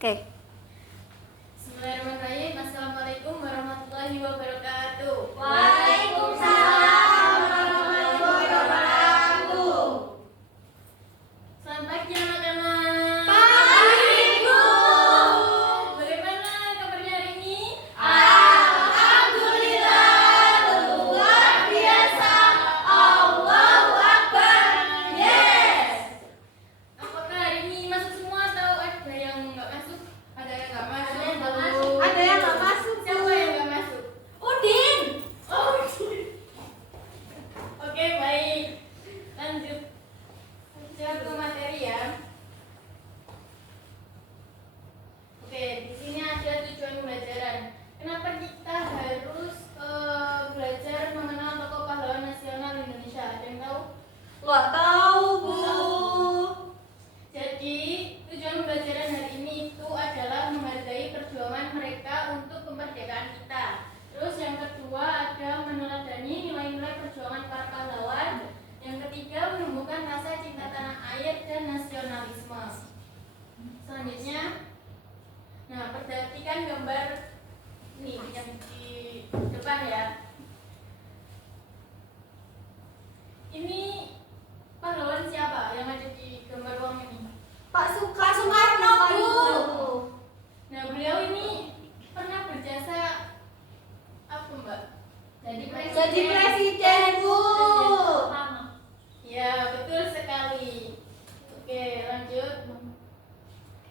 Oke. Bismillahirrahmanirrahim. Assalamualaikum warahmatullahi wabarakatuh. Waalaikumsalam warahmatullahi wabarakatuh. Selamat pagi anak-anak. Pagi, Bu. Bagaimana kabarnya hari ini? Alhamdulillah, luar biasa. Allahu Akbar. Yes. Apakah hari ini masuk semua atau ada yang nggak masuk? Ada yang nggak masuk. Ada yang nggak masuk, Bu. Siapa yang nggak masuk? Udin. Oh. Oke, baik. Lanjut. Ke materi ya. Oke, di sini ada tujuan pembelajaran. Kenapa kita harus belajar mengenal tokoh pahlawan nasional Indonesia? Ada yang tahu? Nggak tahu, Bu. Jadi, tujuan pembelajaran hari ini itu adalah menghargai perjuangan mereka untuk kemerdekaan kita. Terus yang kedua ada meneladani nilai-nilai perjuangan para pahlawan. Yang ketiga menumbuhkan rasa cinta tanah air dan nasionalisme. Selanjutnya, nah perhatikan gambar ini yang di depan ya. Ini pahlawan siapa yang ada di gambar uang ini? Pak Soekarno, Bu. Nah, beliau ini pernah berjasa apa, Mbak? Jadi presiden, Bu. Ya, betul sekali. Oke, lanjut.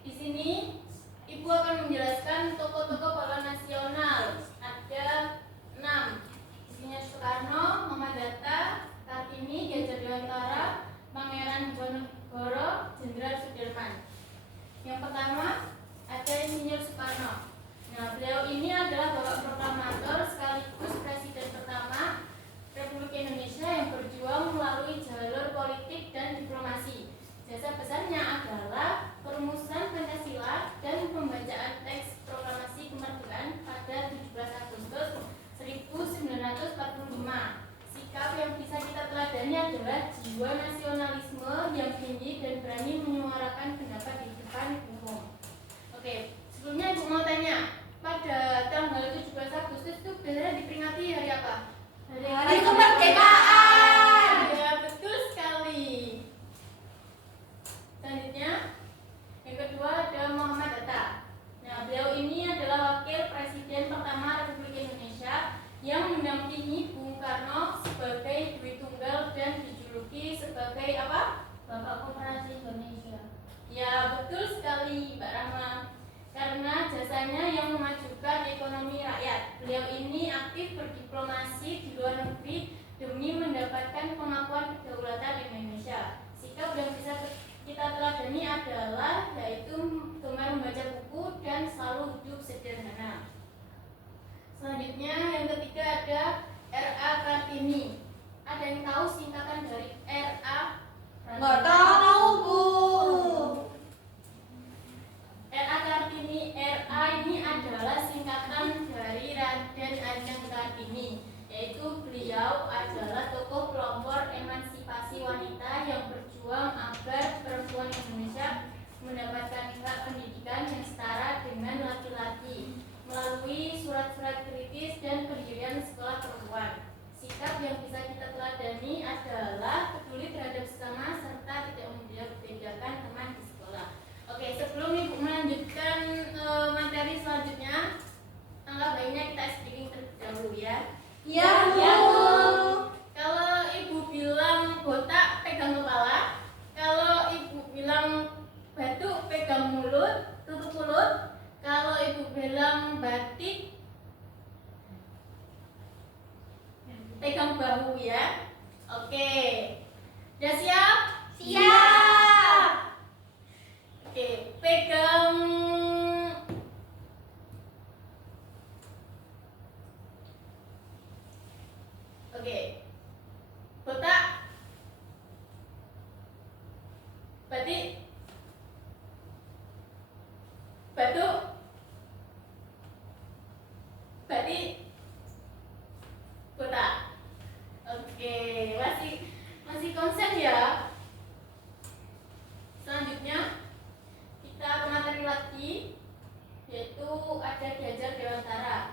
Di sini Ibu akan menjelaskan tokoh-tokoh pahlawan nasional. Ada 6. Insinyur Soekarno, Muhammad Hatta, Kartini, Ki Hajar Dewantara, Pangeran Diponegoro, Jenderal Sudirman. Yang pertama ada Insinyur Soekarno. Nah, beliau ini adalah bapak proklamator sekaligus presiden pertama Republik Indonesia yang berjuang melalui jalur politik dan diplomasi. Jasa besarnya adalah perumusan Pancasila dan pembacaan teks proklamasi kemerdekaan pada 17 Agustus 1945. Sikap yang bisa kita teladani adalah jiwa nasionalisme yang tinggi dan berani menyuarakan pendapat di depan umum. Oke, sebelumnya Ibu mau tanya, pada tanggal 17 Agustus itu biasanya diperingati hari apa? Hari kemerdekaan. Ya, betul sekali. Selanjutnya, yang kedua ada Muhammad Hatta. Nah, beliau ini adalah wakil presiden pertama Republik Indonesia yang mendampingi Bung Karno sebagai Dwi Tunggal dan dijuluki sebagai apa? Bapak Koperasi Indonesia. Ya, betul sekali, Mbak Rahma. Karena jasanya yang memajukan ekonomi rakyat. Beliau ini aktif berdiplomasi di luar negeri demi mendapatkan pengakuan kedaulatan Indonesia. Sikap yang bisa kita teladani adalah yaitu gemar membaca buku dan selalu hidup sederhana. Selanjutnya yang ketiga ada R.A. Kartini. Ada yang tahu singkatan dari R.A.? Nggak tahu, Bu. R.A. Kartini, R.A. ini adalah singkatan dari Raden Ajeng Kartini, yaitu beliau adalah tokoh pelopor emansipasi wanita yang berjuang agar perempuan Indonesia mendapatkan hak pendidikan yang setara dengan laki-laki melalui surat-surat kritis dan pendirian sekolah perempuan. Sikap yang bisa kita teladani adalah peduli terhadap sesama serta tidak membedakan teman di sekolah. Oke, sebelum Ibu melanjutkan materi selanjutnya, alangkah baiknya kita speaking terlebih dahulu ya. Ya, Bu. Kalau Ibu bilang botak, pegang kepala. Kalau Ibu bilang batuk, pegang mulut, tutup mulut. Kalau Ibu bilang batik, pegang bahu ya. Oke. Udah siap? Siap. Oke, pegang Oke. Botak. Batik. Batuk. Batik. Botak. Oke, masih konsen ya. Selanjutnya kita ke materi lagi. ada Ki Hajar Dewantara.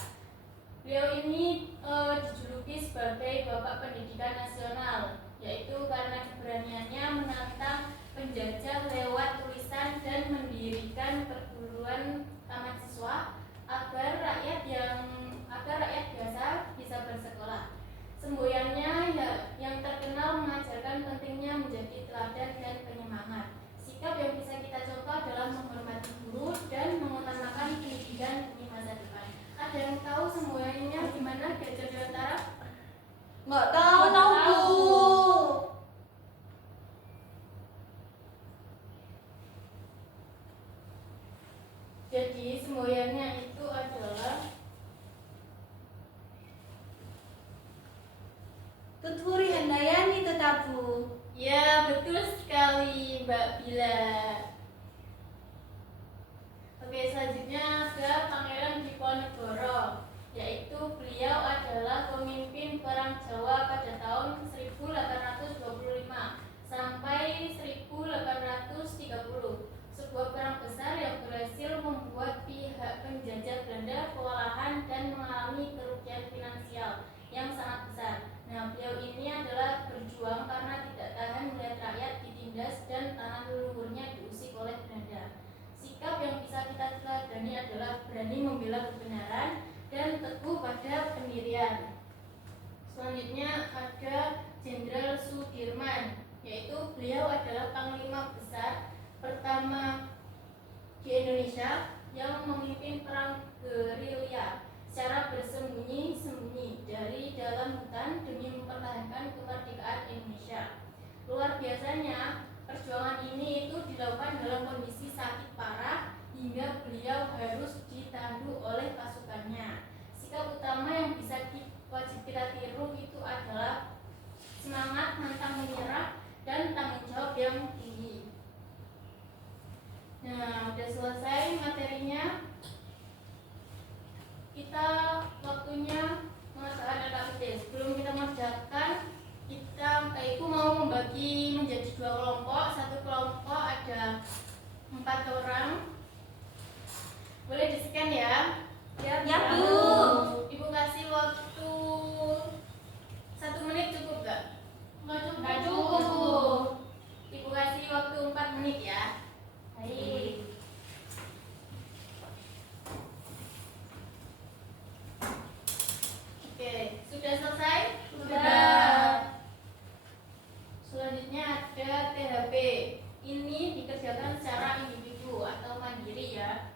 Beliau ini dijuluki sebagai Bapak Pendidikan Nasional, yaitu karena keberaniannya menantang penjajah lewat tulisan dan mendirikan perguruan taman siswa agar rakyat biasa bisa bersekolah. Semboyannya yang terkenal mengajarkan pentingnya menjadi teladan dan penyemangat. Sikap yang bisa kita contoh adalah menghormati guru dan mengutamakan pendidikan demi masa depan. Ada yang tahu semboyannya gimana Ki Hajar Dewantara? Nggak tahu, Bu. Jadi semboyannya itu adalah Tuturi Handayani tetap, Bu. ya, betul sekali Mbak Bila. Oke, selanjutnya ada Pangeran Diponegoro, yaitu beliau adalah pemimpin Perang Jawa pada tahun 1825 sampai 1830. Sebuah perang besar yang berhasil membuat pihak penjajah Belanda kewalahan dan mengalami kerugian finansial yang sangat besar. Nah, beliau ini adalah berjuang karena tidak tahan melihat rakyat ditindas dan tanah leluhurnya diusik oleh Belanda. Sikap yang bisa kita teladani adalah berani membela kebenaran dan teguh pada pendirian. Selanjutnya ada Jenderal Sudirman, yaitu beliau adalah Panglima Besar pertama di Indonesia yang memimpin perang gerilya secara bersembunyi-sembunyi dari dalam hutan demi mempertahankan kemerdekaan Indonesia. Luar biasanya, perjuangan ini itu dilakukan dalam kondisi sakit parah hingga beliau harus ditandu oleh pasukannya. Sikap utama yang wajib kita tiru itu adalah semangat, pantang menyerah, dan tanggung jawab yang tinggi. Nah, udah selesai materinya. Kita waktunya mengerjakan LKPD. Sebelum kita mengerjakan, Ibu mau membagi menjadi 2 kelompok. Satu kelompok ada 4 orang. Boleh di-scan ya? Ya, Bu. Ibu kasih waktu 1 menit, cukup gak? Nggak cukup, Bu. Ibu kasih waktu 4 menit ya. Baik. Oke, sudah selesai? Sudah. Selanjutnya ada THP. Ini dikerjakan secara individu atau mandiri ya.